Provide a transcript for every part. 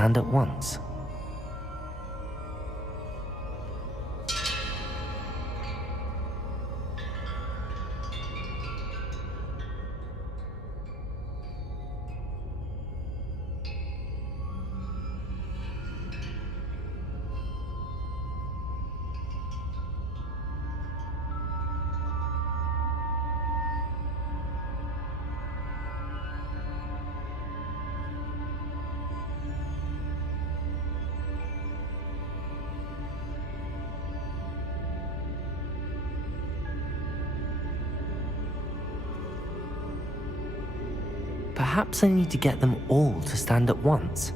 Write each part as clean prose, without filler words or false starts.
stand at once. Perhaps I need to get them all to stand at once.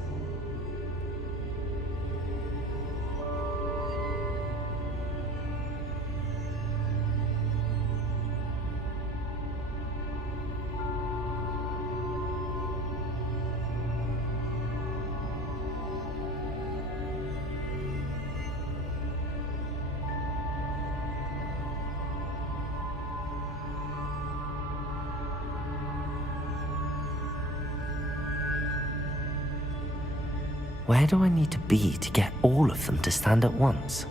Where do I need to be to get all of them to stand at once?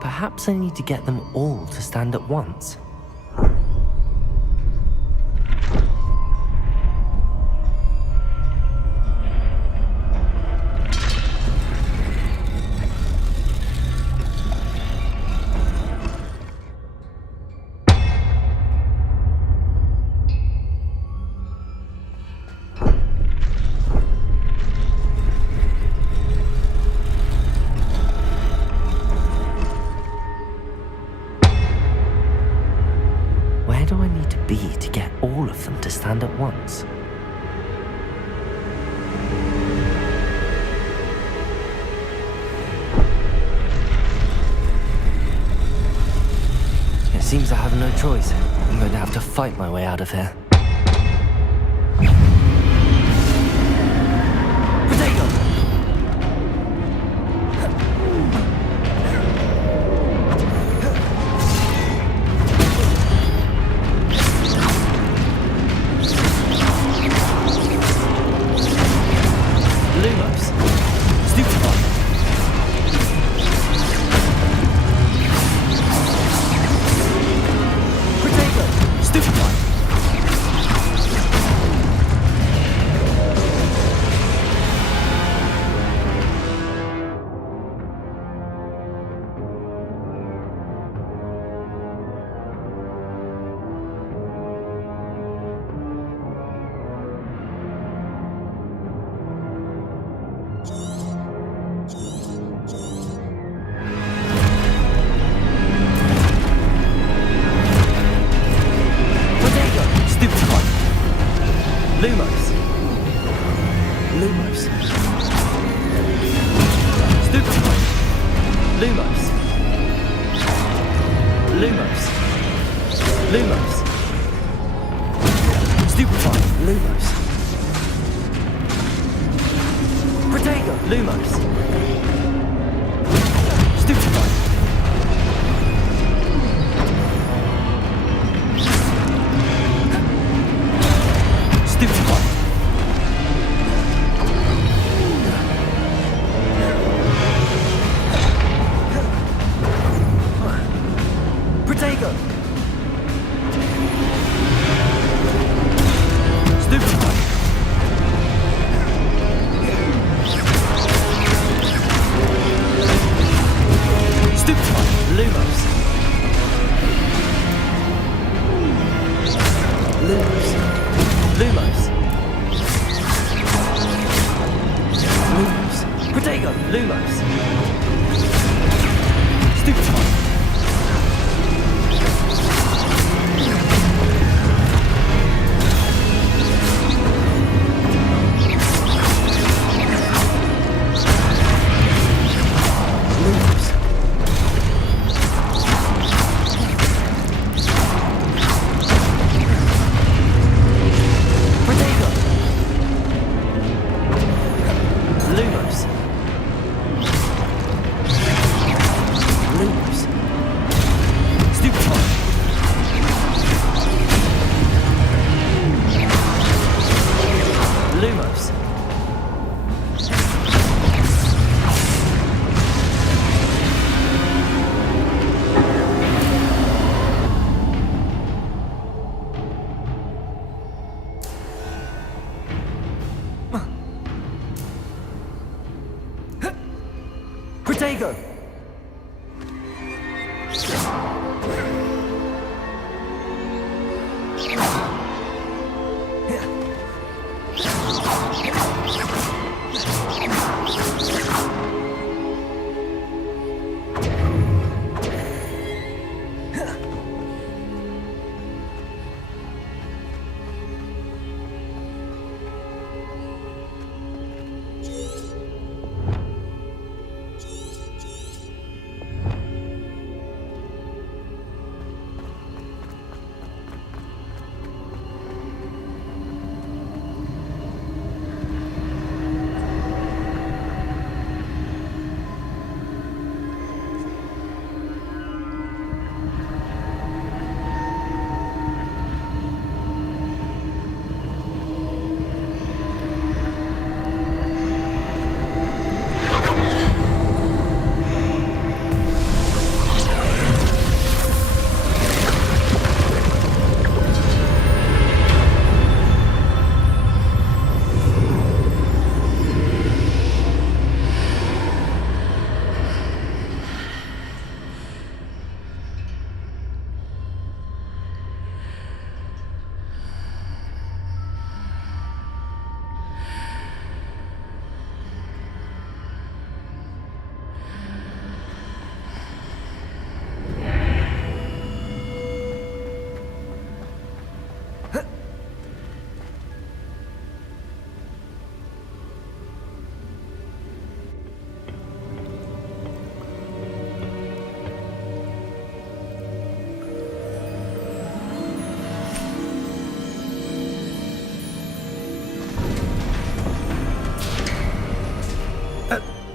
Perhaps I need to get them all to stand at once. Where do I need to be to get all of them to stand at once? It seems I have no choice. I'm going to have to fight my way out of here.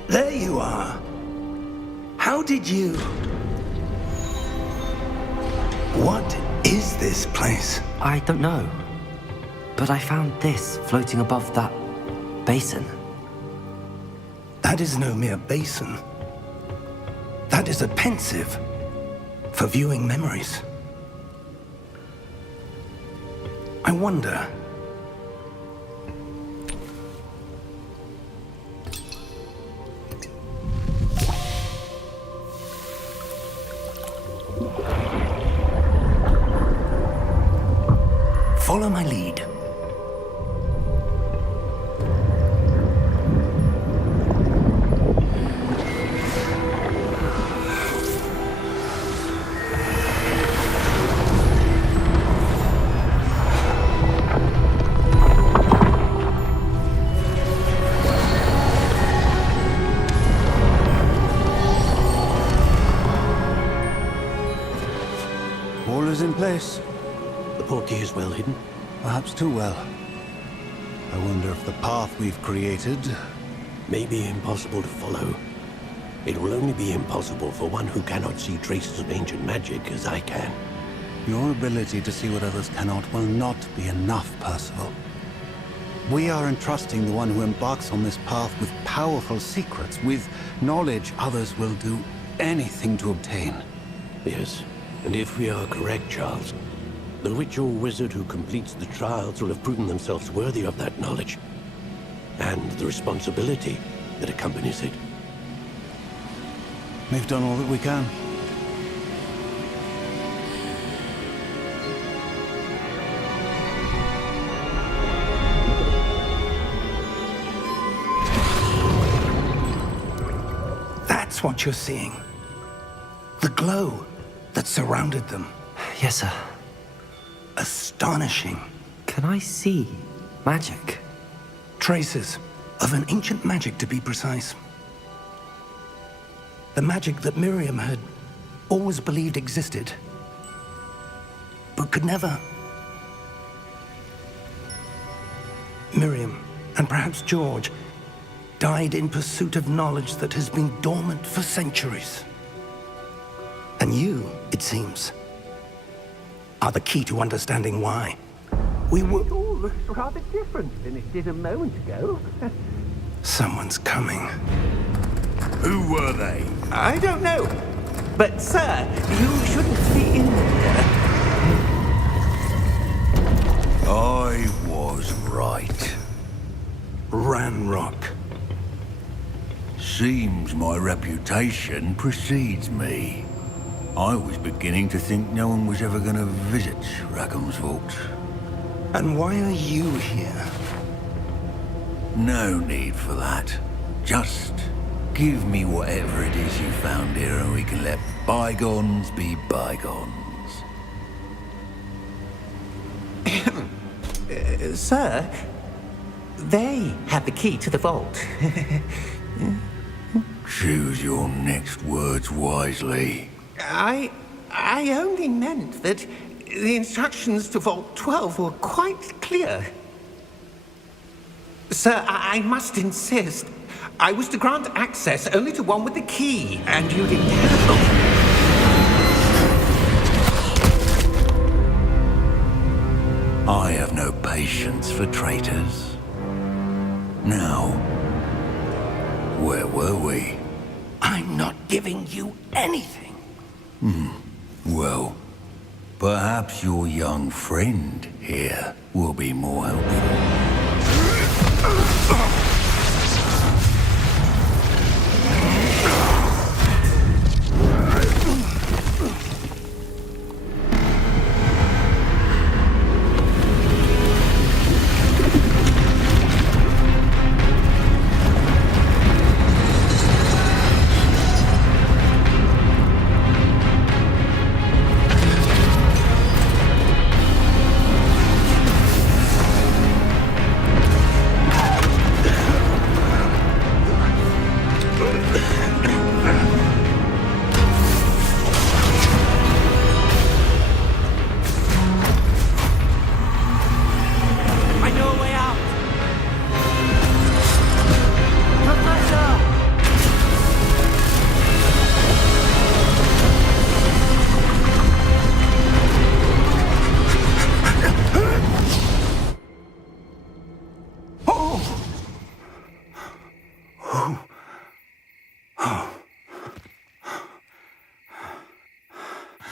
There you are. How did you... What is this place? I don't know. But I found this floating above that basin. That is no mere basin. That is a pensive for viewing memories. I wonder... Follow my lead. All is in place. The portkey is well hidden. Perhaps too well. I wonder if the path we've created... May be impossible to follow. It will only be impossible for one who cannot see traces of ancient magic as I can. Your ability to see what others cannot will not be enough, Percival. We are entrusting the one who embarks on this path with powerful secrets, with knowledge others will do anything to obtain. Yes, and if we are correct, Charles, the witch or wizard who completes the trials will have proven themselves worthy of that knowledge, and the responsibility that accompanies it. We've done all that we can. That's what you're seeing. The glow that surrounded them. Yes, sir. Astonishing. Can I see magic? Traces of an ancient magic, to be precise. The magic that Miriam had always believed existed, but could never. Miriam, and perhaps George, died in pursuit of knowledge that has been dormant for centuries. And you, it seems, are the key to understanding why. We were... It all looks rather different than it did a moment ago. Someone's coming. Who were they? I don't know. But, sir, you shouldn't be in there. I was right. Ranrock. Seems my reputation precedes me. I was beginning to think no one was ever going to visit Rackham's vault. And why are you here? No need for that. Just give me whatever it is you found here and we can let bygones be bygones. Sir, they have the key to the vault. Choose your next words wisely. I only meant that the instructions to Vault 12 were quite clear. Sir, I must insist. I was to grant access only to one with the key, and you didn't have... I have no patience for traitors. Now, where were we? I'm not giving you anything. Well, perhaps your young friend here will be more helpful.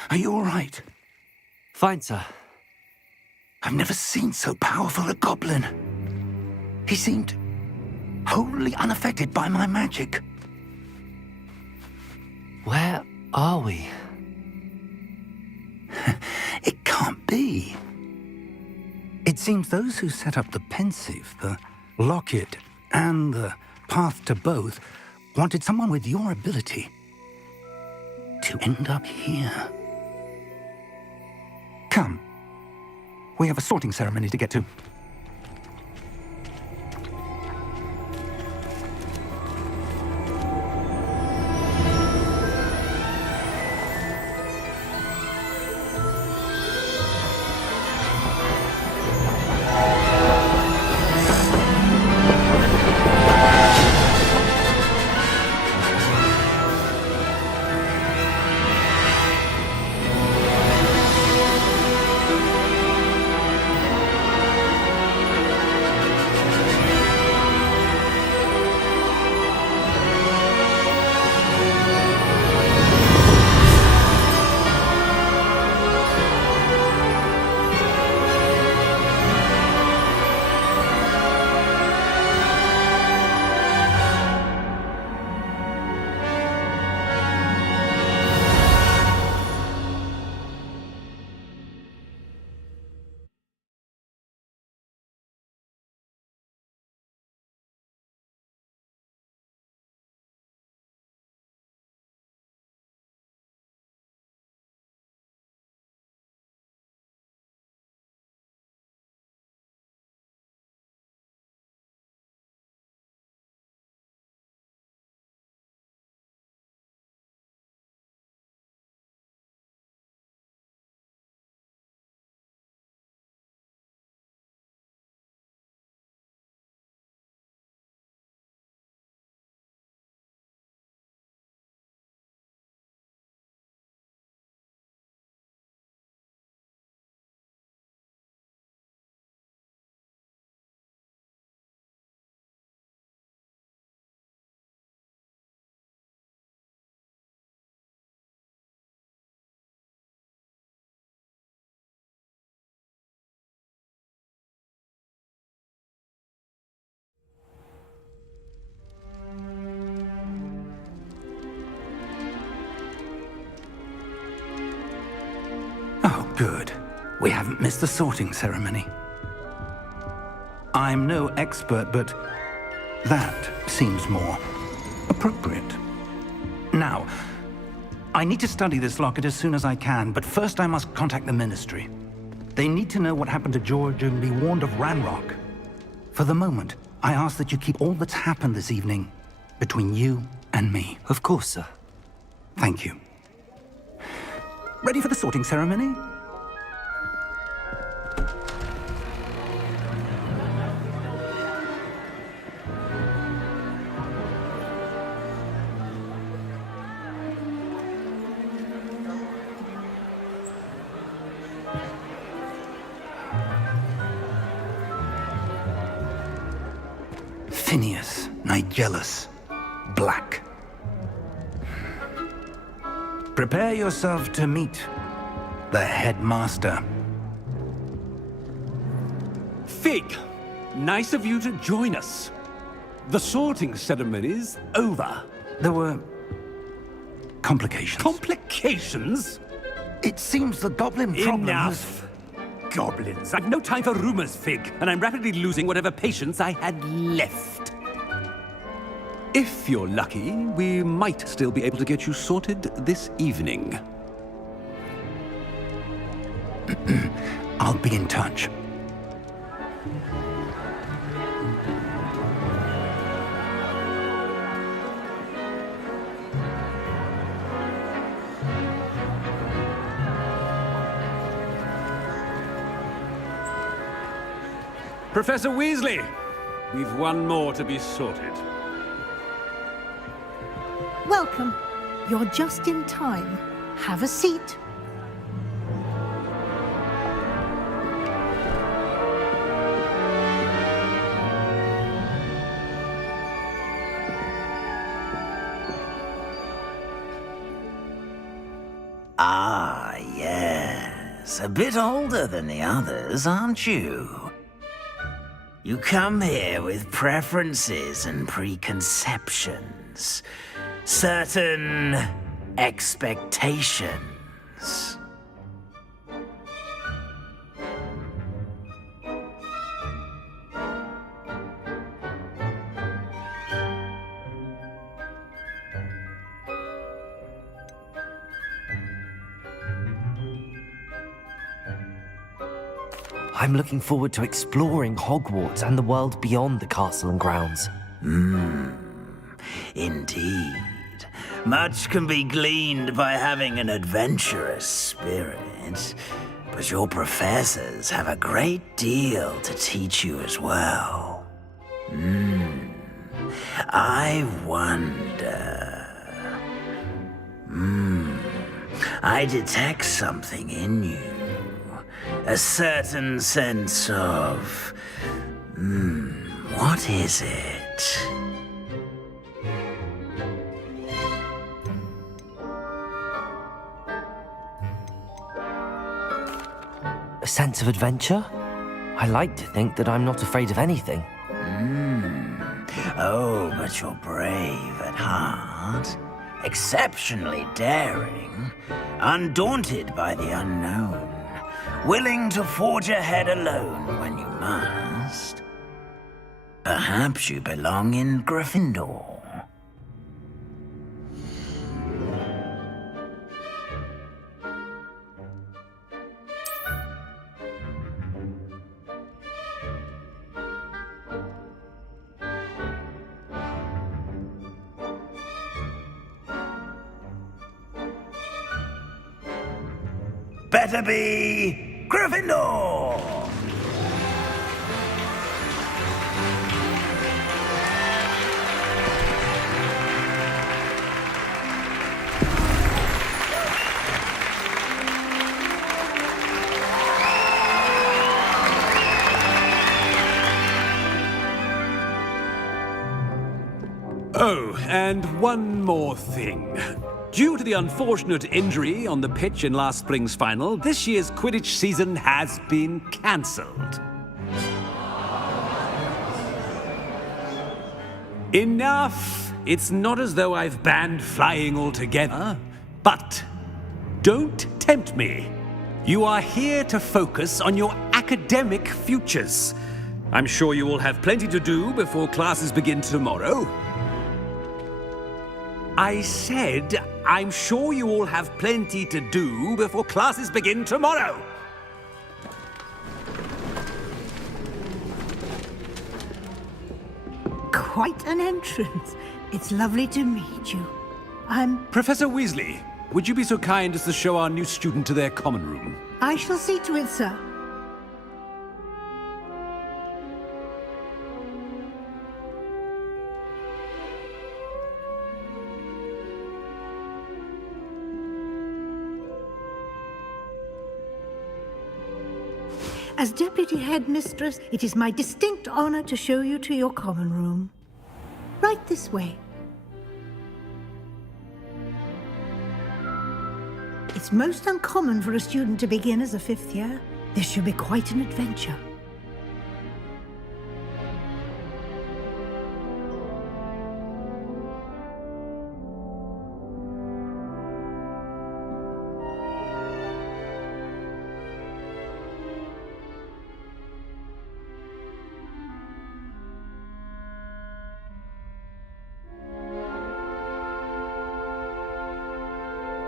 Are you all right? Fine, sir. I've never seen so powerful a goblin. He seemed wholly unaffected by my magic. Where are we? It can't be. It seems those who set up the pensive, the locket, and the path to both wanted someone with your ability to end up here. Come. We have a sorting ceremony to get to. Oh, good. We haven't missed the sorting ceremony. I'm no expert, but that seems more appropriate. Now, I need to study this locket as soon as I can, but first I must contact the Ministry. They need to know what happened to George and be warned of Ranrock. For the moment, I ask that you keep all that's happened this evening between you and me. Of course, sir. Thank you. Ready for the sorting ceremony? Phineas, Nigellus, Black. Prepare yourself to meet the headmaster. Fig, nice of you to join us. The sorting ceremony's over. There were complications. Complications? It seems the goblin problem Enough! Goblins. I've no time for rumors, Fig, and I'm rapidly losing whatever patience I had left. If you're lucky, we might still be able to get you sorted this evening. I'll be in touch. Professor Weasley, we've one more to be sorted. Welcome. You're just in time. Have a seat. Ah, yes. A bit older than the others, aren't you? You come here with preferences and preconceptions. Certain expectations. I'm looking forward to exploring Hogwarts and the world beyond the castle and grounds. Indeed. Much can be gleaned by having an adventurous spirit, but your professors have a great deal to teach you as well. I wonder... I detect something in you. A certain sense of... what is it? A sense of adventure? I like to think that I'm not afraid of anything. Oh, but you're brave at heart. Exceptionally daring. Undaunted by the unknown. Willing to forge ahead alone when you must. Perhaps you belong in Gryffindor. Better be Gryffindor! Oh, and one more thing. Due to the unfortunate injury on the pitch in last spring's final, this year's Quidditch season has been cancelled. Enough! It's not as though I've banned flying altogether, but don't tempt me. You are here to focus on your academic futures. I'm sure you will have plenty to do before classes begin tomorrow. I said, I'm sure you all have plenty to do before classes begin tomorrow. Quite an entrance. It's lovely to meet you. Professor Weasley, would you be so kind as to show our new student to their common room? I shall see to it, sir. As Deputy Headmistress, it is my distinct honor to show you to your common room. Right this way. It's most uncommon for a student to begin as a fifth year. This should be quite an adventure.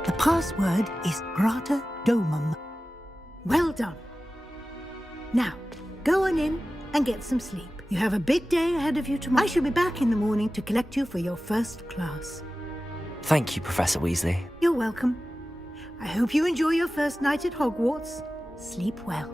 The password is Grata Domum. Well done. Now, go on in and get some sleep. You have a big day ahead of you tomorrow. I shall be back in the morning to collect you for your first class. Thank you, Professor Weasley. You're welcome. I hope you enjoy your first night at Hogwarts. Sleep well.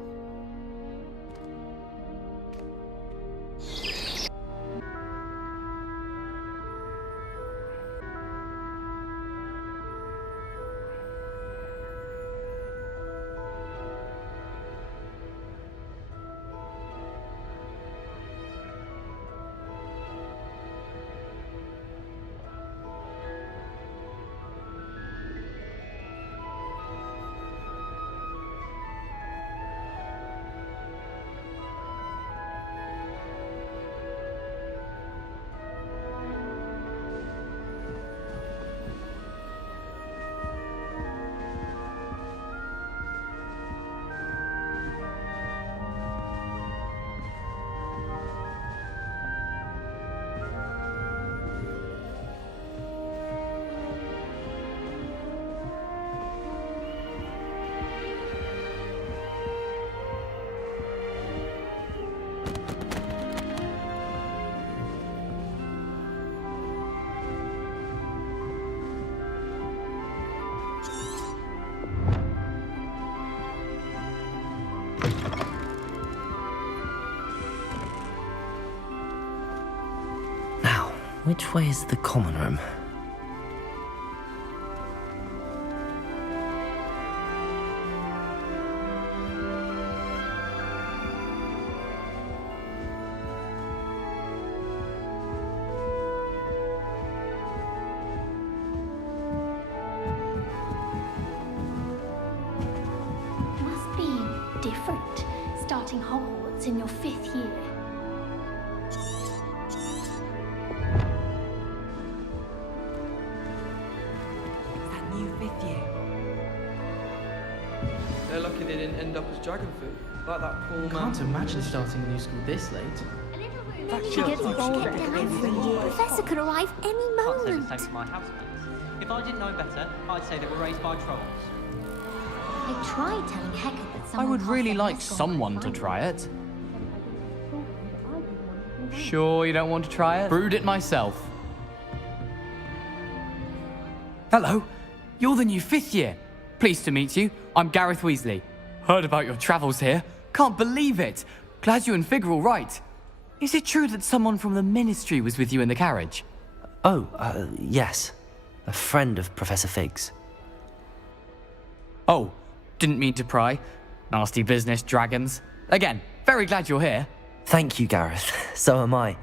Which way is the common room? Must be different, starting Hogwarts in your 5th year. That new 5th year. They're lucky they didn't end up as dragon food, like that poor man. Can't imagine starting a new school this late. She gets bolder every year. Professor could arrive any Can't say the moment. same for my housemates. If I didn't know better, I'd say they were raised by trolls. I tried telling Hecate that I someone would cast really their like mask on someone my to finger. try it. Sure you don't want to try it? Brewed it myself. Hello, you're the new 5th year. Pleased to meet you. I'm Gareth Weasley. Heard about your travels here. Can't believe it. Glad you and Fig are all right. Is it true that someone from the Ministry was with you in the carriage? Oh, yes. A friend of Professor Fig's. Oh, didn't mean to pry. Nasty business, dragons. Again, very glad you're here. Thank you, Gareth. So am I.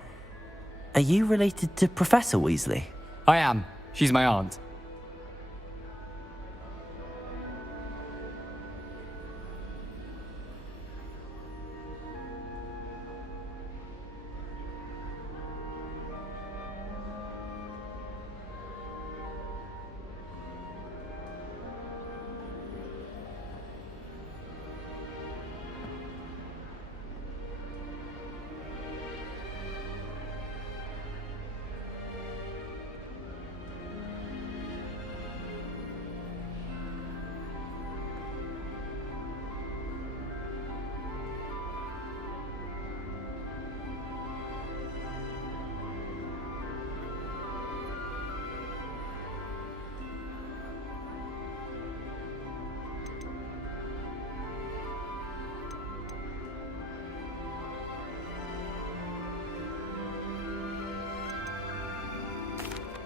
Are you related to Professor Weasley? I am. She's my aunt.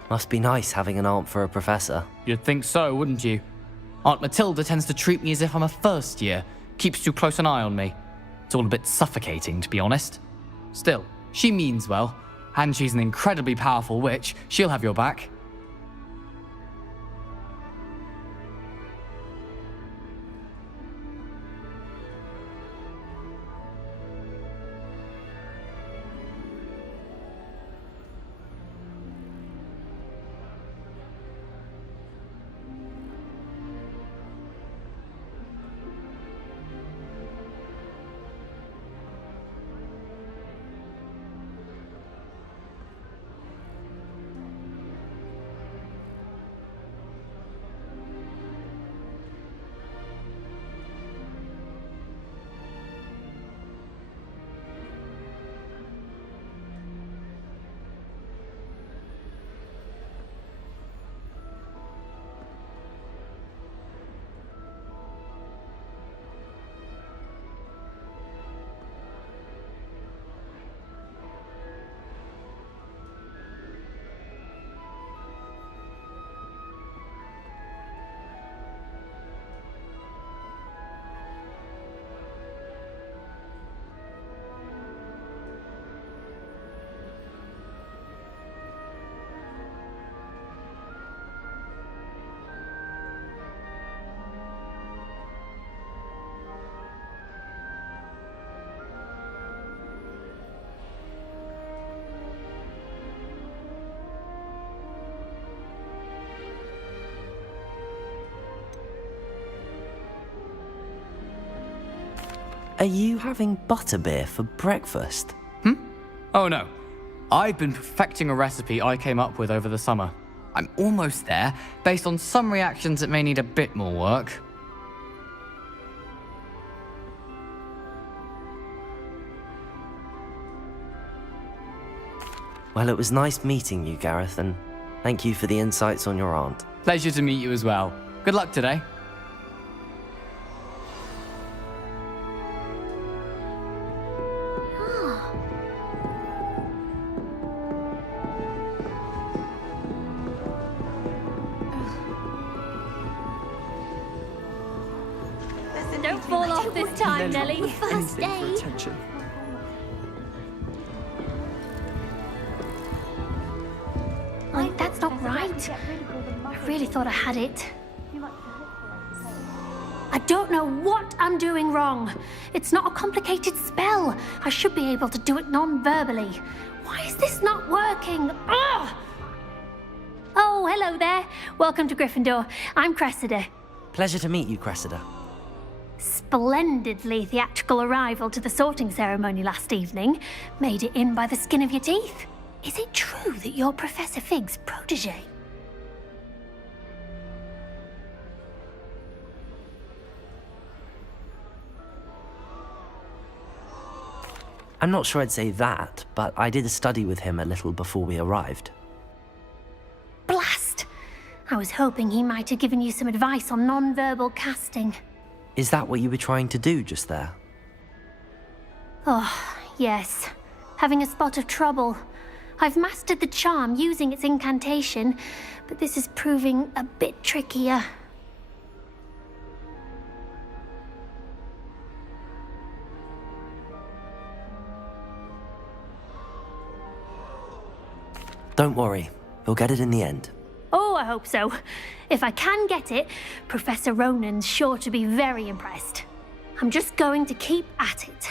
Must be nice having an aunt for a professor. You'd think so, wouldn't you? Aunt Matilda tends to treat me as if I'm a first year. Keeps too close an eye on me. It's all a bit suffocating, to be honest. Still, she means well. And she's an incredibly powerful witch. She'll have your back. Are you having butterbeer for breakfast? Oh no. I've been perfecting a recipe I came up with over the summer. I'm almost there. Based on some reactions, it may need a bit more work. Well, it was nice meeting you, Gareth, and thank you for the insights on your aunt. Pleasure to meet you as well. Good luck today. Don't fall off this time, Nelly. Anything for attention. Wait, that's not right. I really thought I had it. I don't know what I'm doing wrong. It's not a complicated spell. I should be able to do it non-verbally. Why is this not working? Ugh! Oh, hello there. Welcome to Gryffindor. I'm Cressida. Pleasure to meet you, Cressida. Splendidly theatrical arrival to the sorting ceremony last evening. Made it in by the skin of your teeth. Is it true that you're Professor Fig's protege? I'm not sure I'd say that, but I did a study with him a little before we arrived. Blast! I was hoping he might have given you some advice on non-verbal casting. Is that what you were trying to do just there? Oh, yes. Having a spot of trouble. I've mastered the charm using its incantation, but this is proving a bit trickier. Don't worry, you'll get it in the end. Oh, I hope so. If I can get it, Professor Ronan's sure to be very impressed. I'm just going to keep at it.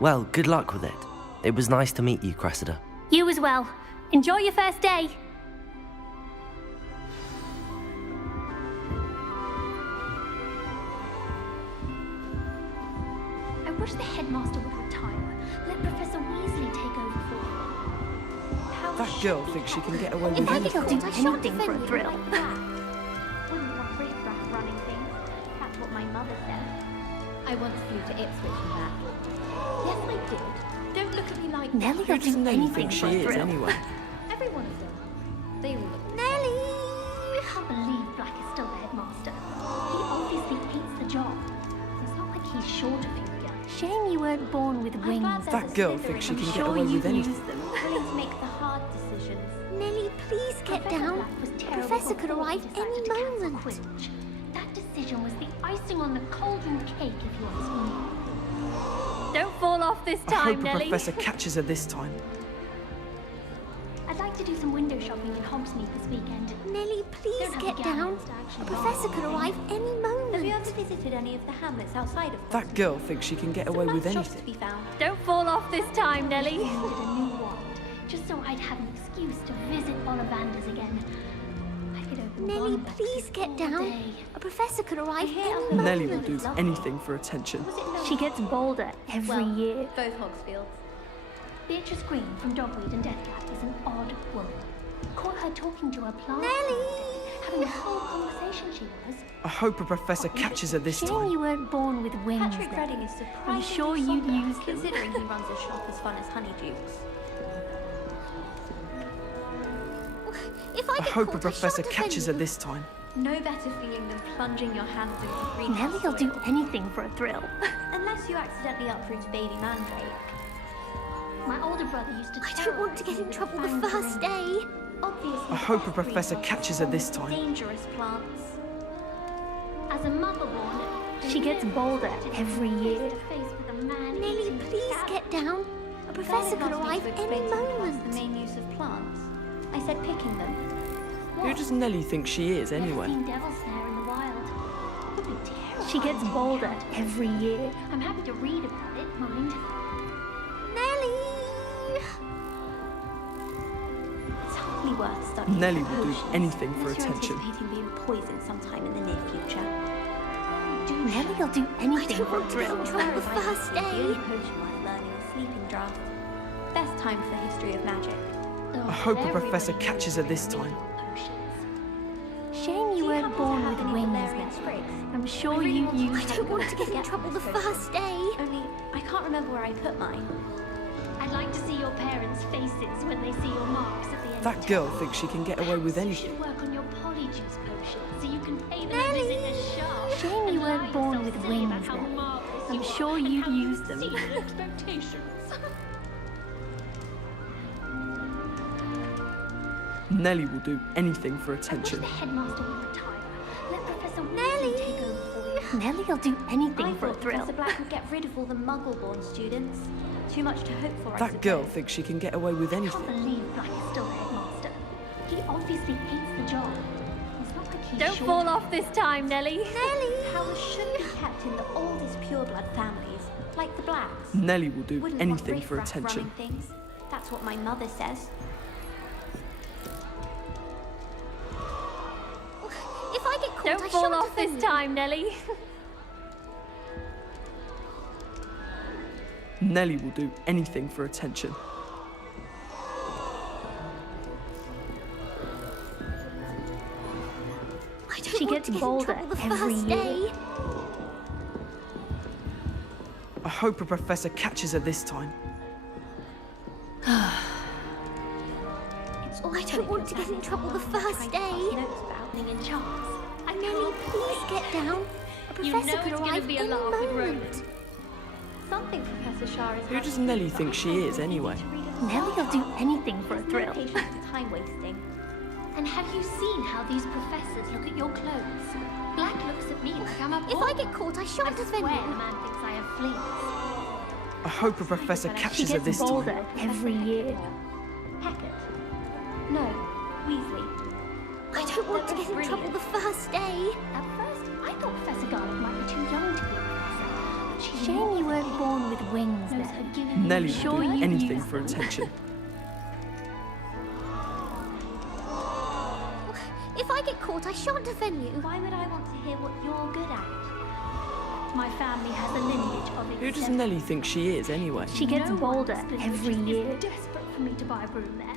Well, good luck with it. It was nice to meet you, Cressida. You as well. Enjoy your first day. I wish the headmaster would retire. Let Professor Weasley take over for him. That girl thinks she can get away with If I could anything. do anything for a thrill. Wouldn't want riff-raff running things. That's what my mother said. I once flew to Ipswich and back. Yes, I did. Don't look at me like Nellie Who will does do Nellie anything think for she a is, thrill. anyway? Everyone of them. They all look. Nellie! I can't believe Black is still the headmaster. He obviously hates the job. It's not like he's short of you yet. Shame you weren't born with wings. That girl thinks she can get sure away you with anything. use them. Willing to make the hard decisions. Nellie, please get Professor down. Black was The terrible professor could before he arrive decided any to cancel moment. Quidditch. That decision was the icing on the cauldron cake, if you ask me. Don't fall off this I time, hope the Nellie. professor catches her this time. I'd like to do some window shopping in Hogsmeade this weekend. Nellie, please Don't have get to get down. hands to actually A professor buy could arrive anything. any moment. Have you ever visited any of the hamlets outside of That girl thinks she can get away with shops to anything. be found? Don't fall off this time, Nellie. I needed a new wand, just so I'd have an excuse to visit Ollivanders again. I could open Nellie, one box please get all down. day. A professor could arrive any moment. Nellie will do anything for attention. She gets bolder every year. Both Hogsfields. Beatrice Green from Dogweed and Deathcap is an odd woman. Caught her talking to her plant. Nellie! Having a whole conversation she was. I hope a professor catches her this Shame time. you weren't born with wings. Patrick then. Redding is surprisingly I'm sure you'd somber, use them. considering he runs a shop as fun as Honeydukes. If I hope a professor catches her this time. No better feeling than plunging your hands into green. Nellie will do anything for a thrill. Unless you accidentally uproot baby mandrake. My older brother used to. I don't want to get in trouble the first day. Obviously, I hope a every professor plant catches her this is time. Dangerous plants. As a mother born, she gets bolder every year. Nellie, please get down. A professor could arrive any moment. The main use of plants. I said picking them. Who does Nellie think she is, anyway? Seen devil snare in the wild. Would be terrifying. She gets bolder every year. I'm happy to read about it, mind. Nellie! It's hardly worth studying. Nellie will do potions, anything for unless you're attention. anticipating being poisoned sometime in the near future. Nellie will do anything for a thrill. The first day. The only potion worth learning is sleeping draught. Best time for the history of magic. I hope a professor catches her this time. Shame you weren't born with wings then. I'm sure you'd use I don't want to get in trouble the first day. Only, I can't remember where I put mine. I'd like to see your parents' faces when they see your marks at the end. That girl thinks she can get away with You anything. should work on your polyjuice potion so you can pay them a visit as sharp. Shame you weren't born with wings then. I'm sure you'd use them. Nellie will do anything for attention. The headmaster will retire. Let Professor Nellie take over for you. Nellie'll do anything for a thrill. Professor Black would get rid of all the Muggle-born students. Too much to hope for, I That girl suppose. thinks she can get away with I can't anything. believe Black is still the headmaster. He obviously hates the job. It's not like he's Don't sure. fall off this time, Nellie. Nellie! Powers should be kept in the oldest pureblood families, like the Blacks. Nellie will do Wouldn't anything want for riffraff attention. running things. That's what my mother says. If I get caught, Don't fall off this time, Nellie. Nellie will do anything for attention. She gets bolder every year. I hope a professor catches her this time. I don't want to get in trouble the first day. Nellie, please get down. A professor could arrive any moment. Something Professor Shah is. Who does Nellie think she is, anyway? Nellie'll do anything for a thrill. Time wasting. And have you seen how these professors look at your clothes? Black looks at me like I'm a If I get caught, I shan't defend swear you. the man thinks I have fleas. I hope a professor She catches her gets this bolder time. every year. Hackett. No, Weasley. I don't want to get in trouble the first day. At first, I thought Professor Garlick might be too young to be a professor. But she's shame you weren't born with wings, Nellie. Nellie will Sure do you anything use for them. attention. If I get caught, I shan't defend you. Why would I want to hear what you're good at? My family has a lineage of Who does exemplary. Nellie think she is, anyway? She gets bolder every year. Desperate for me to buy a broom there.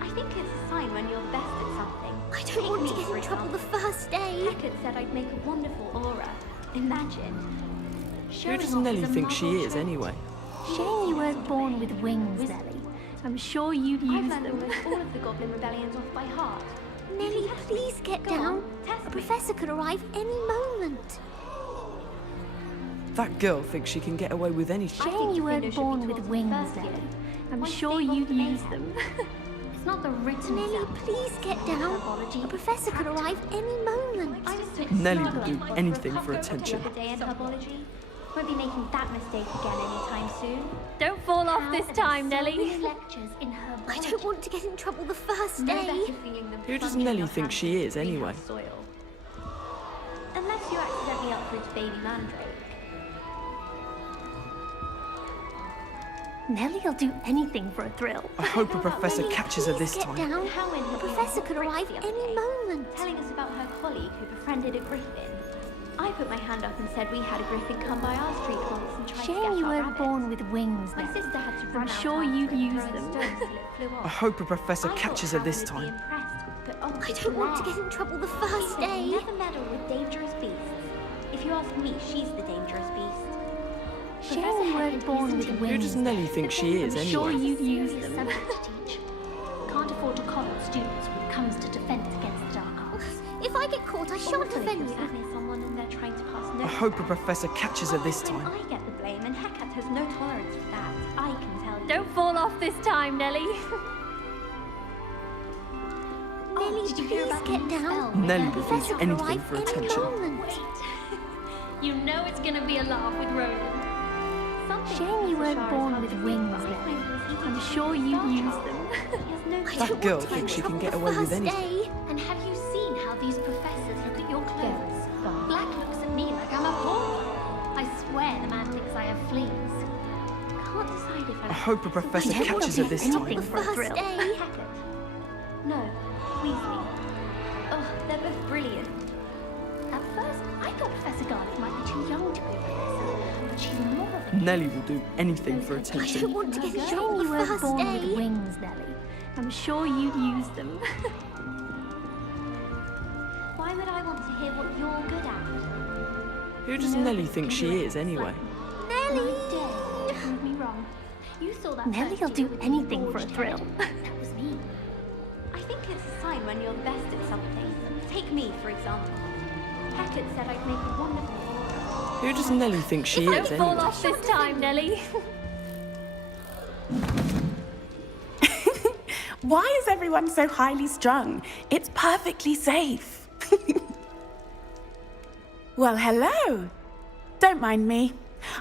I think it's a sign when you're best at something. I don't want to get in trouble the first day. Hackett said I'd make a wonderful aura. Imagine. Who does Nellie think she is, anyway? Shame you weren't born with wings, Nellie. I'm sure you'd I've use learned them. almost all of the Goblin rebellions off by heart. Nellie, please get Go down. on, test A me. professor could arrive any moment. That girl thinks she can get away with anything. Shame you weren't Gryffindor should born be with taught wings, first Nellie. year. I'm Once sure they've you'd got the use mayhem. them. It's not the written Nellie, exam. please get down. A professor could arrive any moment. I was so Nellie will struggling do for anything a for cover attention. the other day in herbology. Won't be making that mistake again anytime soon. Don't fall off this time, Nellie. Lectures in her I don't want to get in trouble the first No day. better feeling than Who does plunging Nellie your think hands she into is, anyway? greenhouse Soil. Unless you accidentally uproot baby mandrake. Nellie'll do anything for a thrill. I hope a professor Nellie, catches her please this get time. down. Howin A professor could arrive any moment. Telling us about her colleague who befriended a griffin. I put my hand up and said we had a griffin come by our street once and tried to Shame get you our weren't rabbits. born with wings, My Nellie. sister had to I'm run out sure after you'd it and use throw them. stones till it flew I off. hope a professor I catches thought her this Hagrid would be time. impressed, but oh, I it's don't want to Blair. get in trouble the She first said day. never meddle with dangerous beasts. If you ask me, she's the dangerous beast. Shame you weren't born with wings. Who does Nellie think she is, I'm sure anyway? you'd use them. Subject to teach. Can't afford to coddle students when it comes to defense against the dark arts. If I get caught, I shan't Also, defend if you. you're sat near someone and they're trying to pass I notes. hope a professor catches her this time. I get the blame, and Hecate has no tolerance for that. I can tell you. Don't fall off this time, Nellie. Nellie, Did you hear about get down? Nellie will do Professor could anything arrive for any attention. moment. You know it's gonna be a laugh with Ronan. Shame you weren't born with wings, Nellie. I'm sure you'd use them. That girl thinks she can get away with anything. And have you seen how these professors look at your clothes? Black looks at me like I'm a pawn. I swear the man thinks I have fleas. Can't decide if I hope a professor I don't want catches to her do this anything time. for a thrill. Hecate. No, Weasley. Oh, they're both brilliant. At first, I thought Professor Garlick might be too young to be a professor, but she's more than Nellie will do anything for I attention. don't want to get in trouble you weren't born with wings, Nellie. I'm sure you'd use them. Why would I want to hear what you're good at? Who does Nellie think she is, anyway? Nellie! Don't prove me wrong. You saw that Nellie'll do anything for a thrill. That was me. I think it's a sign when you're best at something. Take me, for example. Hecate said I'd make a wonderful aura. Who does Nellie think she is, Don't fall anyway? off this time, Nellie. Why is everyone so highly strung? It's perfectly safe. Well, hello. Don't mind me.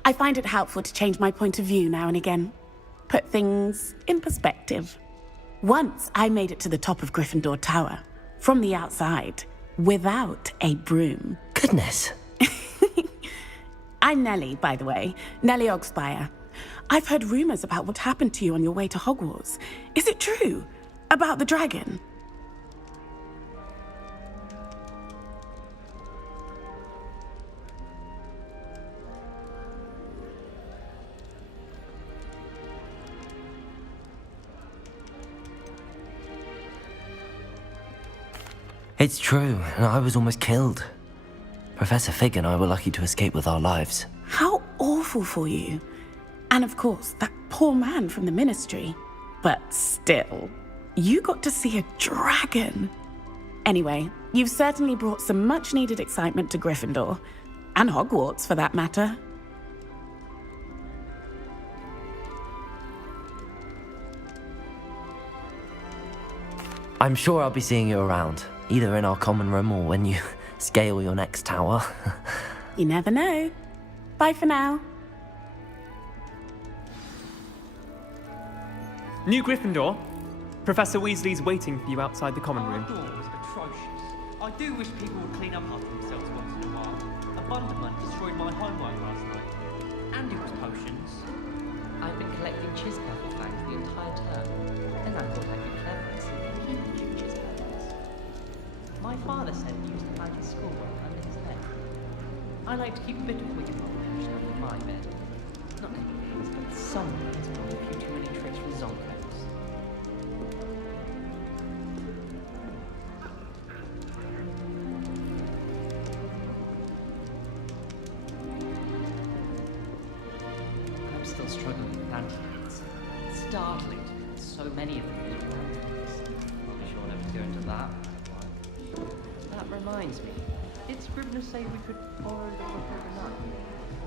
I find it helpful to change my point of view now and again. Put things in perspective. Once I made it to the top of Gryffindor Tower, from the outside, without a broom. Goodness. I'm Nellie, by the way. Nellie Ogspire. I've heard rumors about what happened to you on your way to Hogwarts. Is it true? About the dragon? It's true, and I was almost killed. Professor Fig and I were lucky to escape with our lives. How awful for you. And of course, that poor man from the Ministry. But still, you got to see a dragon. Anyway, you've certainly brought some much-needed excitement to Gryffindor. And Hogwarts, for that matter. I'm sure I'll be seeing you around, either in our common room or when you scale your next tower. You never know. Bye for now. New Gryffindor. Professor Weasley's waiting for you outside the common room. Our door was atrocious. I do wish people would clean up after themselves once in a while. A Bunderman destroyed my homework last night. And it was potions. I've been collecting Chispertle fangs the entire term. Then I thought I'd be clever and simply keep a few Chispertles. My father said he used to find his schoolwork under his bed. I like to keep a bit of Wiggenweld pushed under my bed. Not everyone's, but someone has pulled a few too many tricks from Zonko's. I'm still struggling with antidotes. It's startling to me that so many of them use antidotes. Not sure I'll ever go into that. That reminds me. Did Scribner say we could borrow the book overnight?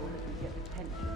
Or that we get the pension?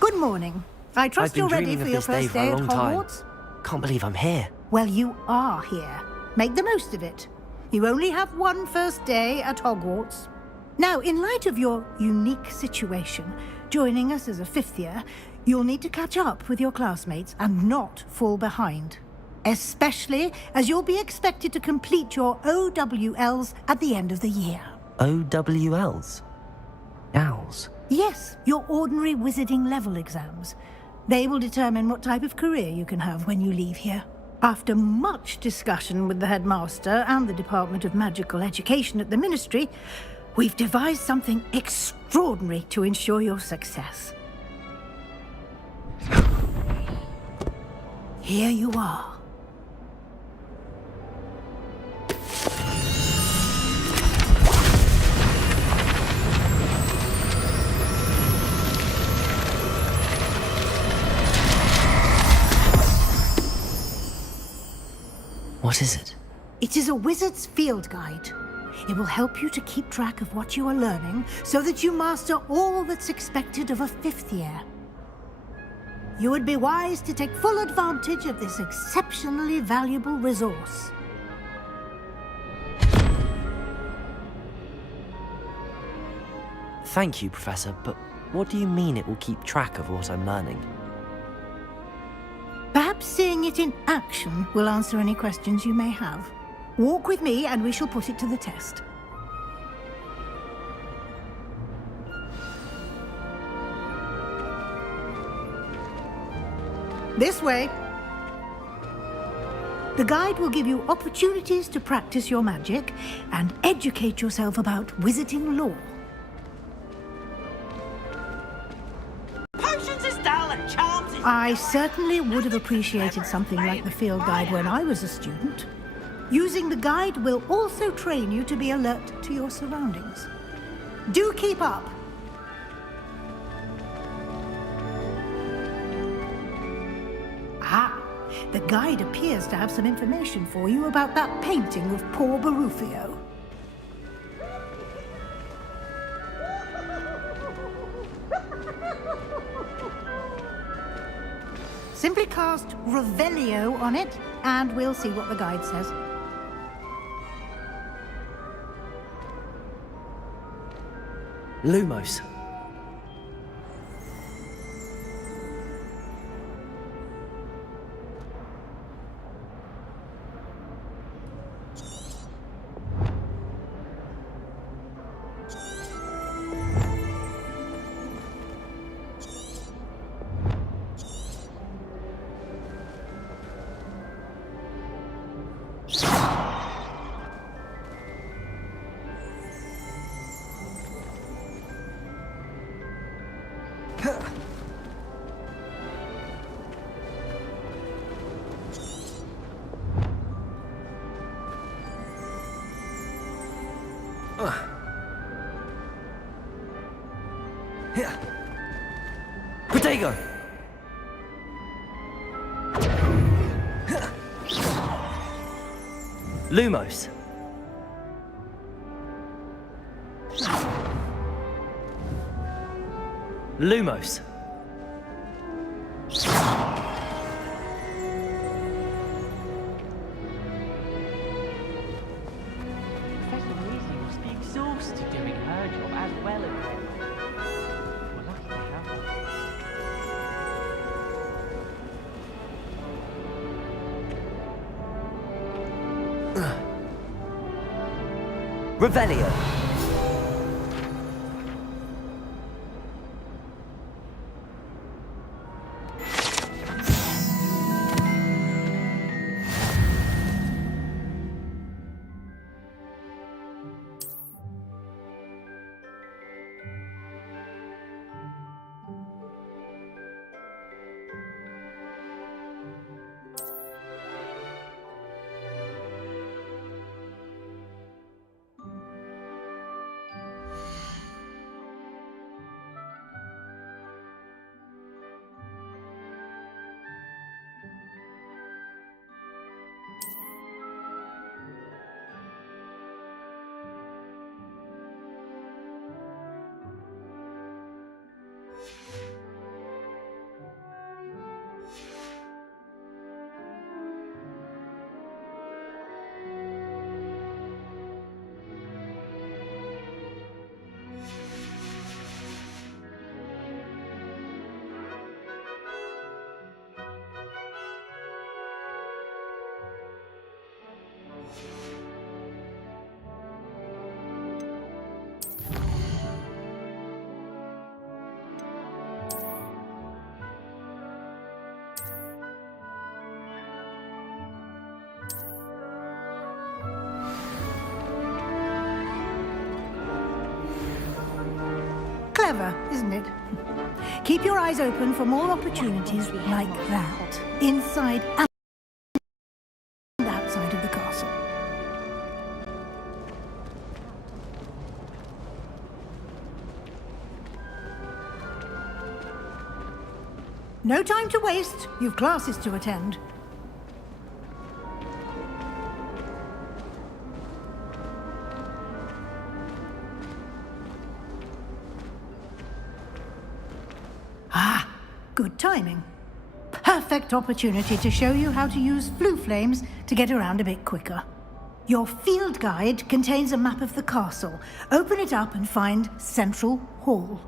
Good morning. I trust I've been you're ready dreaming for of your this day first for a day at long time. Hogwarts? Can't believe I'm here. Well, you are here. Make the most of it. You only have one first day at Hogwarts. Now, in light of your unique situation, joining us as a fifth year, you'll need to catch up with your classmates and not fall behind. Especially as you'll be expected to complete your OWLs at the end of the year. OWLs? Owls? Yes, your ordinary wizarding level exams. They will determine what type of career you can have when you leave here. After much discussion with the headmaster and the Department of Magical Education at the Ministry, we've devised something extraordinary to ensure your success. Here you are. What is it? It is a wizard's field guide. It will help you to keep track of what you are learning so that you master all that's expected of a fifth year. You would be wise to take full advantage of this exceptionally valuable resource. Thank you, Professor, but what do you mean it will keep track of what I'm learning? Perhaps seeing it in action will answer any questions you may have. Walk with me and we shall put it to the test. This way. The guide will give you opportunities to practice your magic and educate yourself about wizarding lore. Potions is dull and charms is... I certainly would have appreciated something like the field guide when I was a student. Using the guide will also train you to be alert to your surroundings. Do keep up. The guide appears to have some information for you about that painting of poor Barufio. Simply cast Revelio on it, and we'll see what the guide says. Lumos. Here. Protego. Lumos. Lumos. Professor Weasley must be exhausted doing her job as well as we're lucky to have her. Revelio. Clever, isn't it? Keep your eyes open for more opportunities like that, inside and outside of the castle. No time to waste. You've classes to attend. Ah, good timing. Perfect opportunity to show you how to use flue flames to get around a bit quicker. Your field guide contains a map of the castle. Open it up and find Central Hall.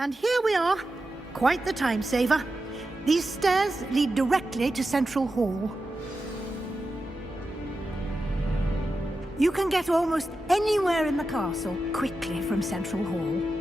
And here we are. Quite the time saver. These stairs lead directly to Central Hall. You can get almost anywhere in the castle quickly from Central Hall.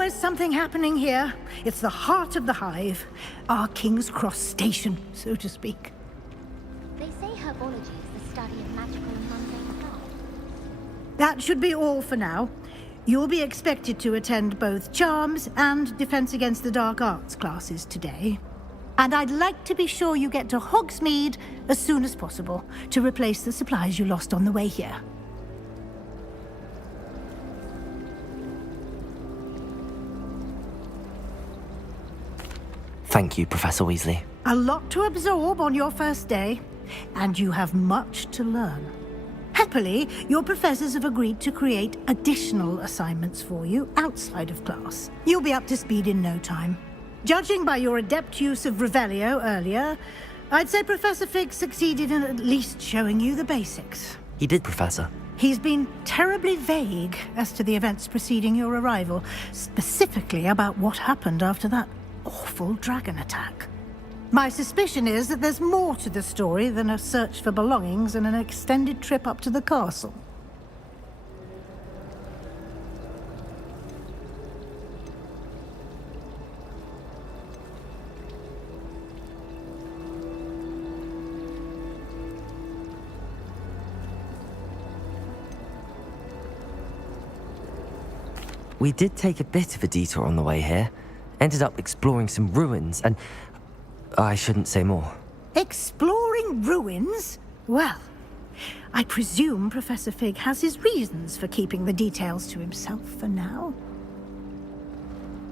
always something happening here. It's the heart of the hive. Our King's Cross station, so to speak. They say herbology is the study of magical and mundane plants. That should be all for now. You'll be expected to attend both Charms and Defense Against the Dark Arts classes today. And I'd like to be sure you get to Hogsmeade as soon as possible to replace the supplies you lost on the way here. Thank you, Professor Weasley. A lot to absorb on your first day, and you have much to learn. Happily, your professors have agreed to create additional assignments for you outside of class. You'll be up to speed in no time. Judging by your adept use of Revelio earlier, I'd say Professor Fig succeeded in at least showing you the basics. He did, Professor. He's been terribly vague as to the events preceding your arrival, specifically about what happened after that awful dragon attack. My suspicion is that there's more to the story than a search for belongings and an extended trip up to the castle. We did take a bit of a detour on the way here. Ended up exploring some ruins, and I shouldn't say more. Exploring ruins? Well, I presume Professor Fig has his reasons for keeping the details to himself for now.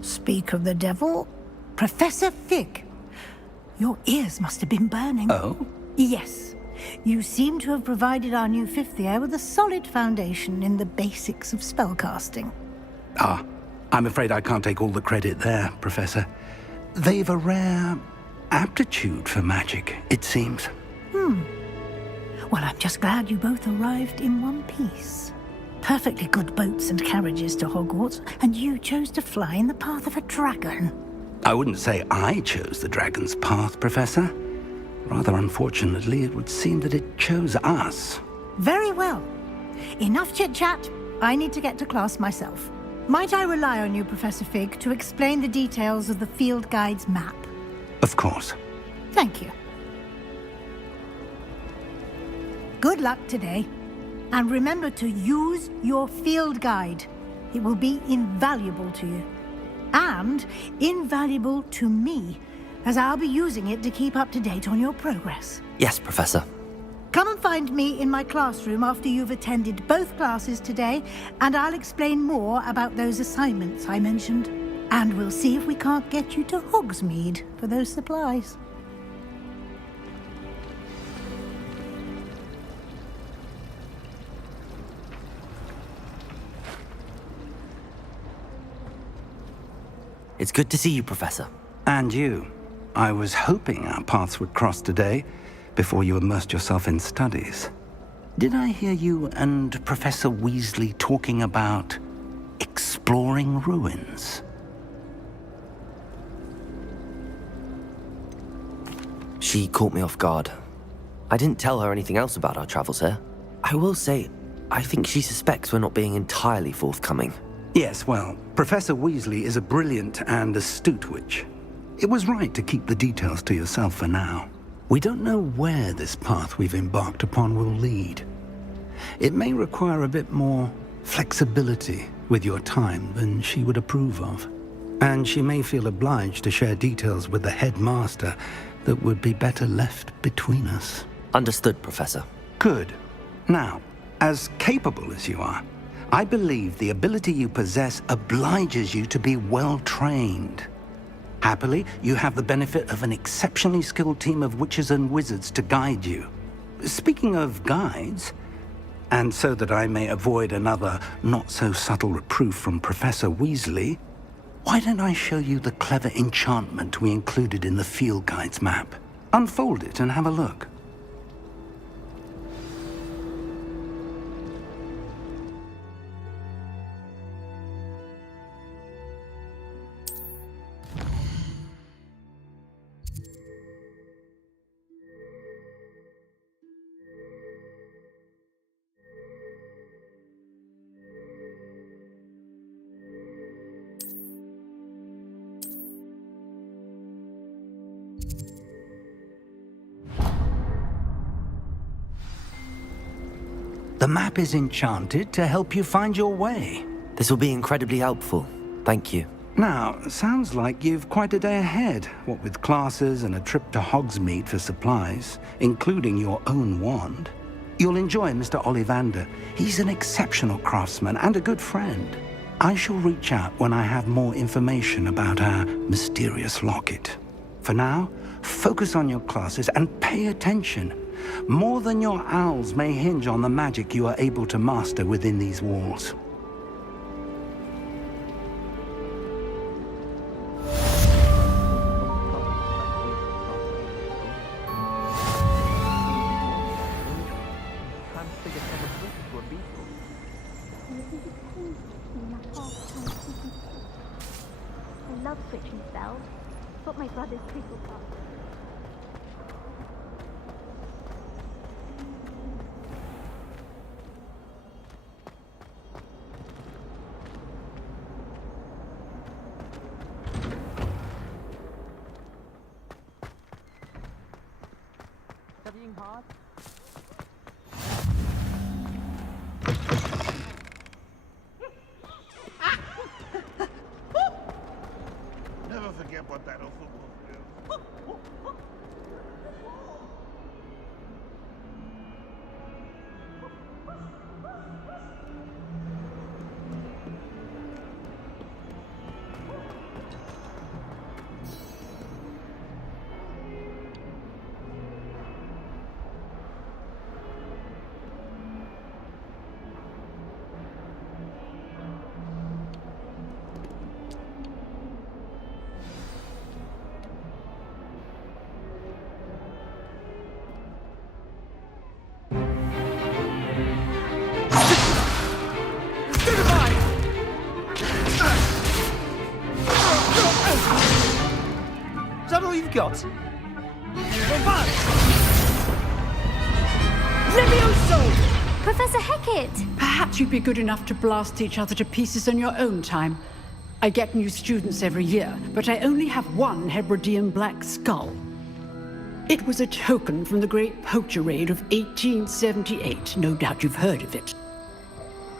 Speak of the devil, Professor Fig. Your ears must have been burning. Oh? Yes. You seem to have provided our new fifth year with a solid foundation in the basics of spellcasting. Ah, I'm afraid I can't take all the credit there, Professor. They've a rare aptitude for magic, it seems. Well, I'm just glad you both arrived in one piece. Perfectly good boats and carriages to Hogwarts, and you chose to fly in the path of a dragon. I wouldn't say I chose the dragon's path, Professor. Rather unfortunately, it would seem that it chose us. Very well. Enough chit-chat. I need to get to class myself. Might I rely on you, Professor Fig, to explain the details of the field guide's map? Of course. Thank you. Good luck today. And remember to use your field guide. It will be invaluable to you. And invaluable to me, as I'll be using it to keep up to date on your progress. Yes, Professor. Come and find me in my classroom after you've attended both classes today, and I'll explain more about those assignments I mentioned. And we'll see if we can't get you to Hogsmeade for those supplies. It's good to see you, Professor. And you. I was hoping our paths would cross today, before you immersed yourself in studies. Did I hear you and Professor Weasley talking about exploring ruins? She caught me off guard. I didn't tell her anything else about our travels here. I will say, I think she suspects we're not being entirely forthcoming. Yes, well, Professor Weasley is a brilliant and astute witch. It was right to keep the details to yourself for now. We don't know where this path we've embarked upon will lead. It may require a bit more flexibility with your time than she would approve of. And she may feel obliged to share details with the headmaster that would be better left between us. Understood, Professor. Good. Now, as capable as you are, I believe the ability you possess obliges you to be well trained. Happily, you have the benefit of an exceptionally skilled team of witches and wizards to guide you. Speaking of guides, and so that I may avoid another not-so-subtle reproof from Professor Weasley, why don't I show you the clever enchantment we included in the field guide's map? Unfold it and have a look. The map is enchanted to help you find your way. This will be incredibly helpful. Thank you. Now, sounds like you've quite a day ahead, what with classes and a trip to Hogsmeade for supplies, including your own wand. You'll enjoy Mr. Ollivander. He's an exceptional craftsman and a good friend. I shall reach out when I have more information about our mysterious locket. For now, focus on your classes and pay attention. More than your owls may hinge on the magic you are able to master within these walls. I love switching spells. It's what my brother's crystal taught. Studying hard? Never forget what that awful wolf is. Is that all you've got? Levioso! Professor Hecat! Perhaps you'd be good enough to blast each other to pieces in your own time. I get new students every year, but I only have one Hebridean black skull. It was a token from the Great Poacher Raid of 1878. No doubt you've heard of it.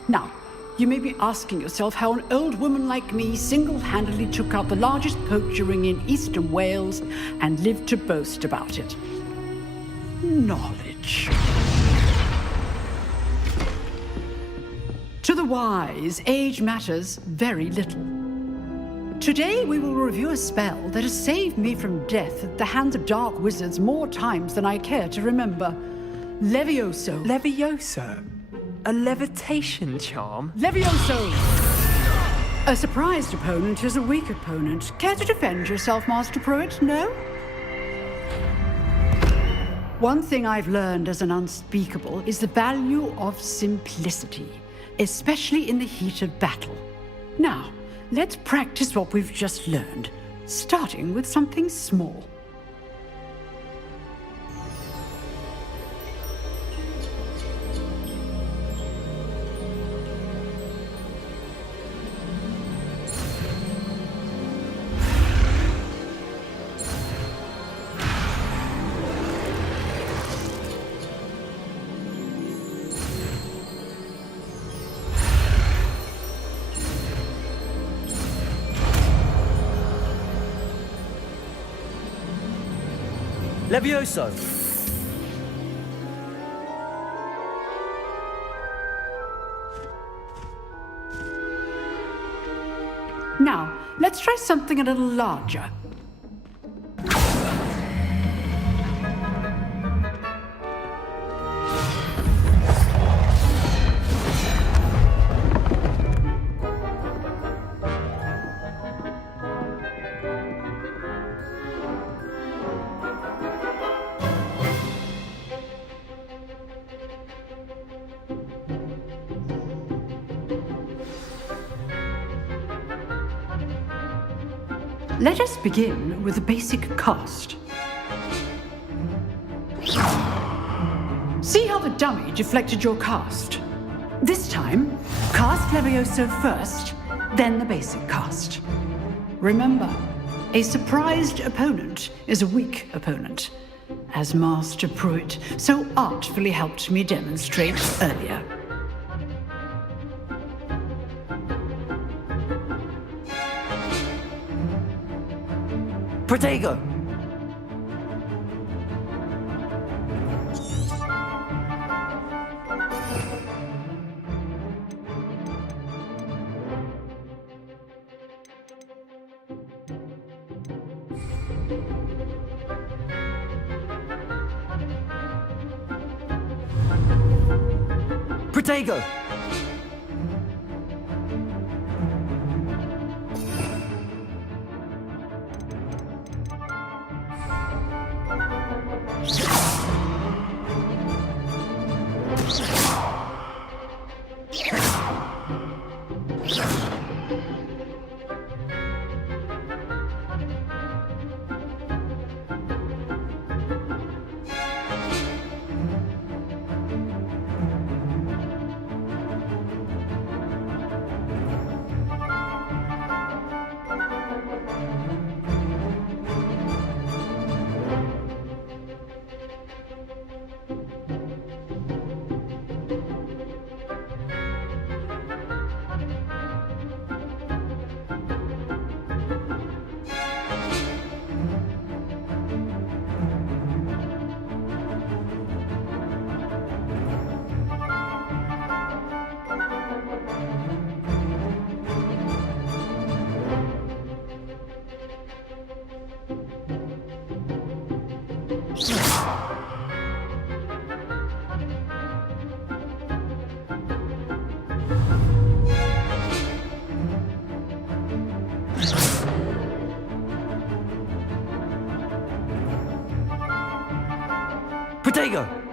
Now, you may be asking yourself how an old woman like me single-handedly took out the largest poacher ring in eastern Wales and lived to boast about it. Knowledge. To the wise, age matters very little. Today we will review a spell that has saved me from death at the hands of dark wizards more times than I care to remember. Levioso. Levioso? A levitation charm? Levioso! A surprised opponent is a weak opponent. Care to defend yourself, Master Pruitt? No? One thing I've learned as an unspeakable is the value of simplicity, especially in the heat of battle. Now, let's practice what we've just learned, starting with something small. Levioso! Now, let's try something a little larger. Let us begin with a basic cast. See how the dummy deflected your cast? This time, cast Levioso first, then the basic cast. Remember, a surprised opponent is a weak opponent. as Master Pruitt so artfully helped me demonstrate earlier. Protego! Protego! Protego!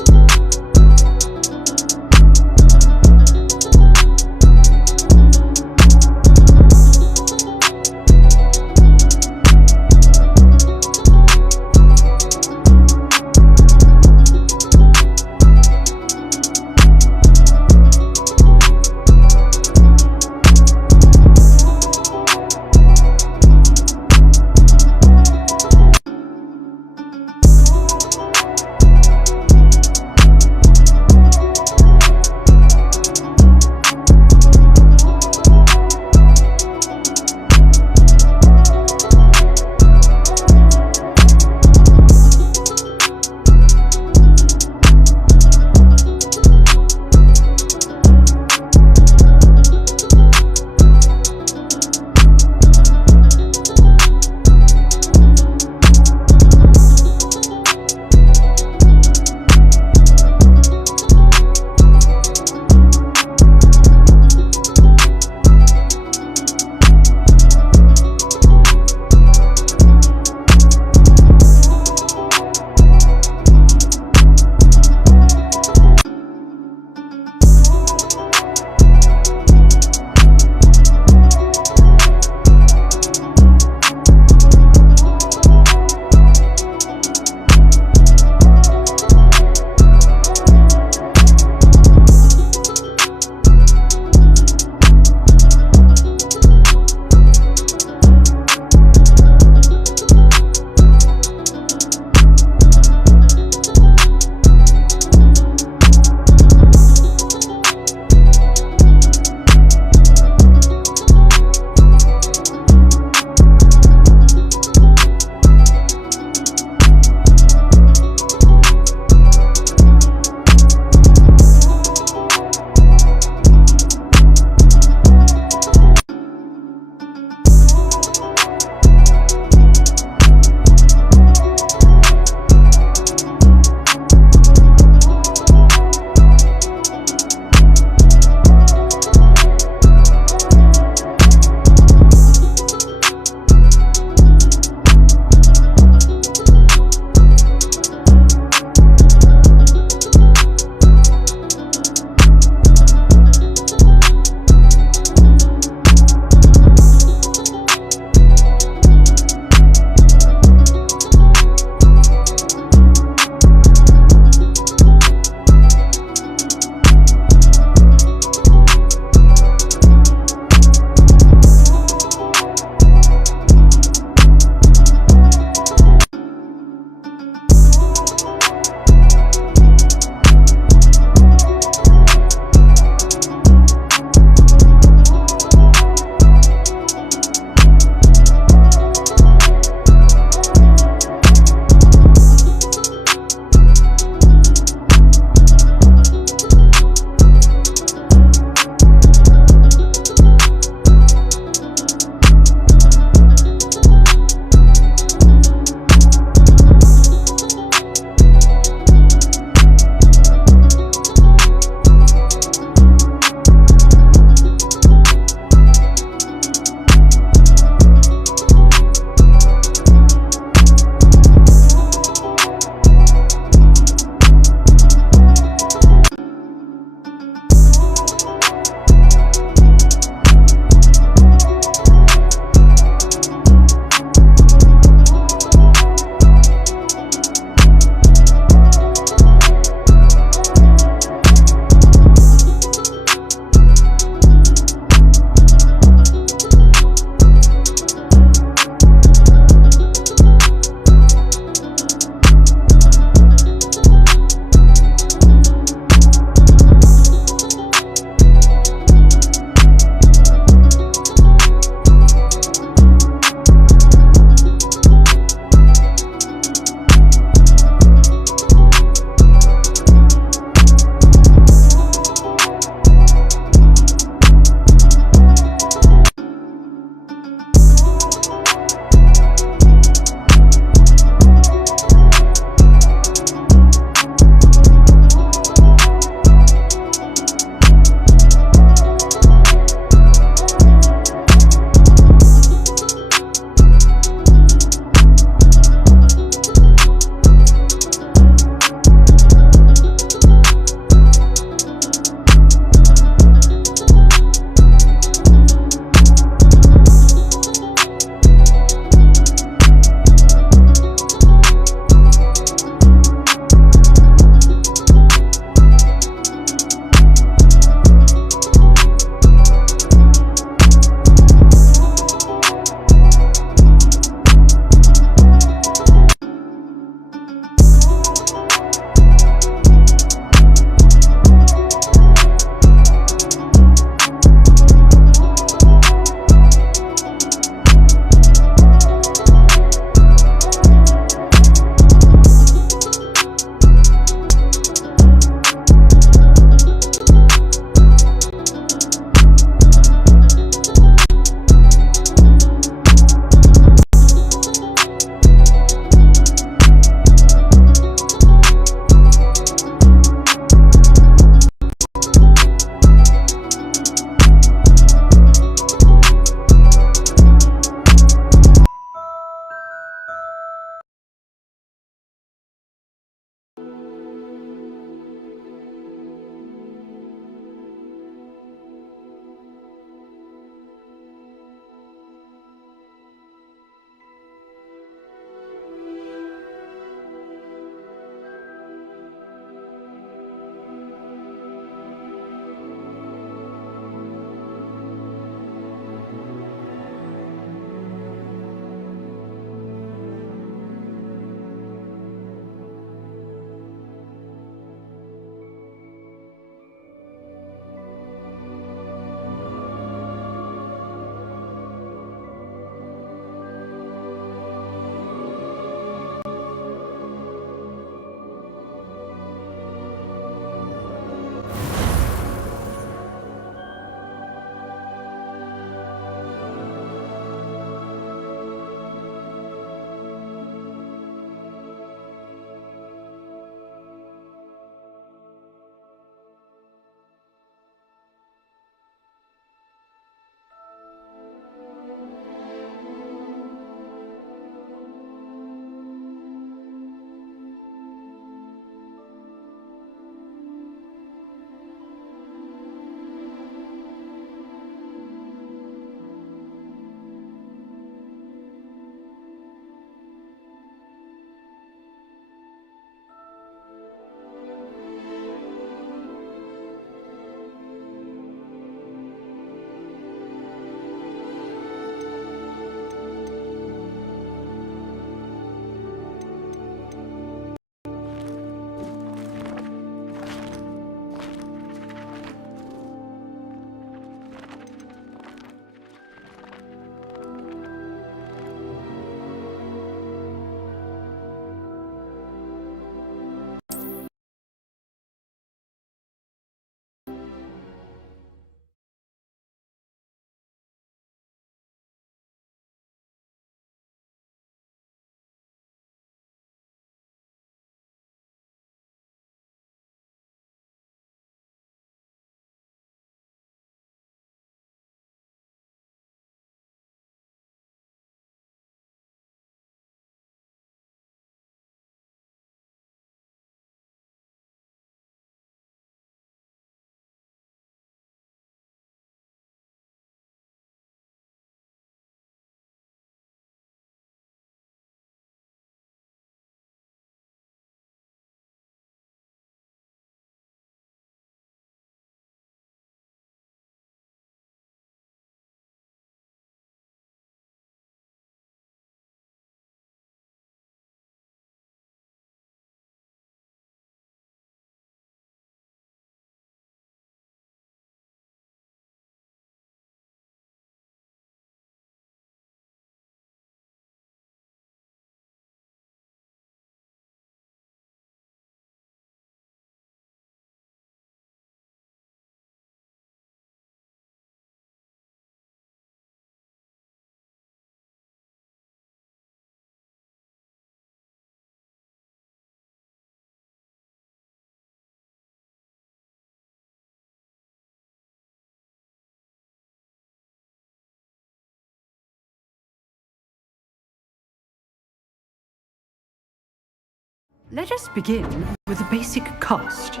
Let us begin with the basic cast.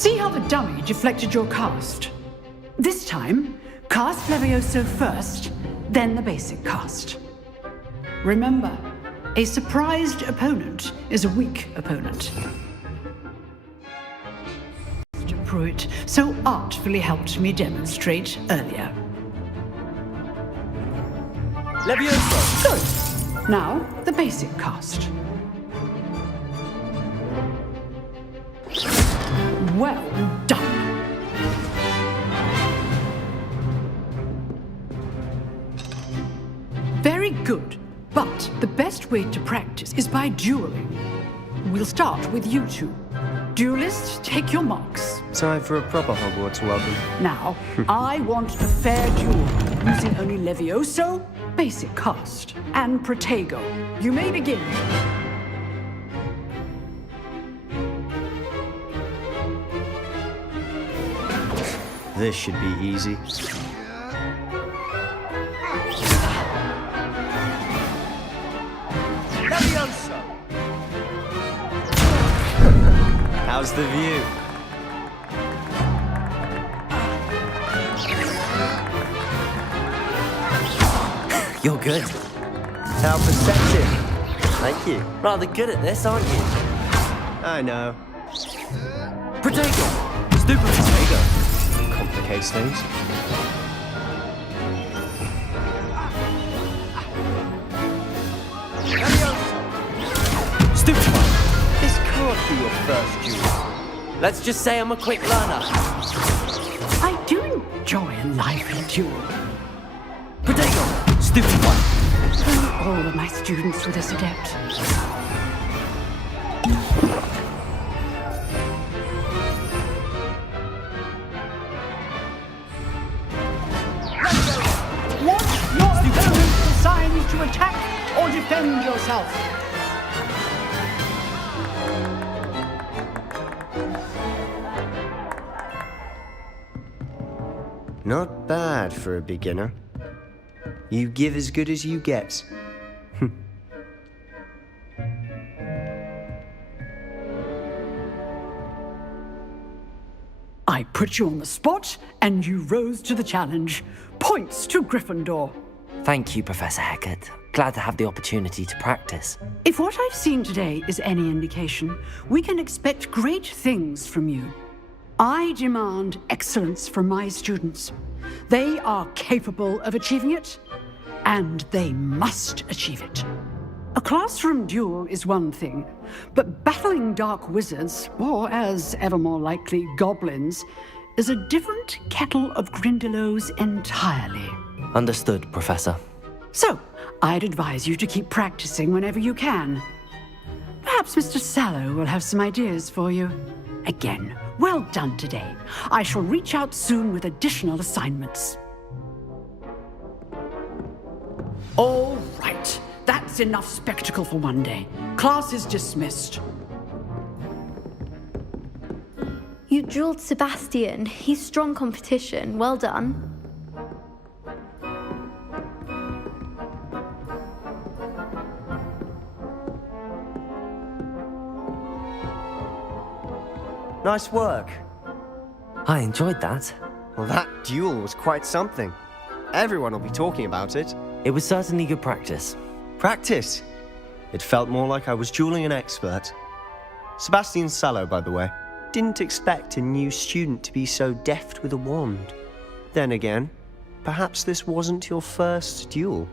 See how the dummy deflected your cast? This time, cast Levioso first, then the basic cast. Remember, a surprised opponent is a weak opponent. Mr. Pruitt so artfully helped me demonstrate earlier. Levioso! Good. Now, the basic cast. Well done. Very good. But the best way to practice is by dueling. We'll start with you two. Duelists, take your marks. Time for a proper Hogwarts welcome. Now, I want a fair duel, using only Levioso, basic cast, and Protego. You may begin. This should be easy. Levioso! How's the view? You're good. How perceptive. Thank you. Rather good at this, aren't you? I know. Protego! Stupid Protego! Complicates things. Stupid one! This can't be your first duel. Let's just say I'm a quick learner. I do enjoy a lively duel. Protego! Stupid one! All of my students were this adept. Want your opponent's designs to attack or defend yourself? Not bad for a beginner. You give as good as you get. I put you on the spot, and you rose to the challenge. Points to Gryffindor. Thank you, Professor Hecat. Glad to have the opportunity to practice. If what I've seen today is any indication, we can expect great things from you. I demand excellence from my students. They are capable of achieving it, and they must achieve it. A classroom duel is one thing, but battling dark wizards, or as ever more likely, goblins, is a different kettle of Grindylows entirely. Understood, Professor. So, I'd advise you to keep practicing whenever you can. Perhaps Mr. Sallow will have some ideas for you. Again, well done today. I shall reach out soon with additional assignments. All right. That's enough spectacle for one day. Class is dismissed. You dueled Sebastian. He's strong competition. Well done. Nice work. I enjoyed that. Well, that duel was quite something. Everyone will be talking about it. It was certainly good practice. Practice? It felt more like I was dueling an expert. Sebastian Sallow, by the way. Didn't expect a new student to be so deft with a wand. Then again, perhaps this wasn't your first duel.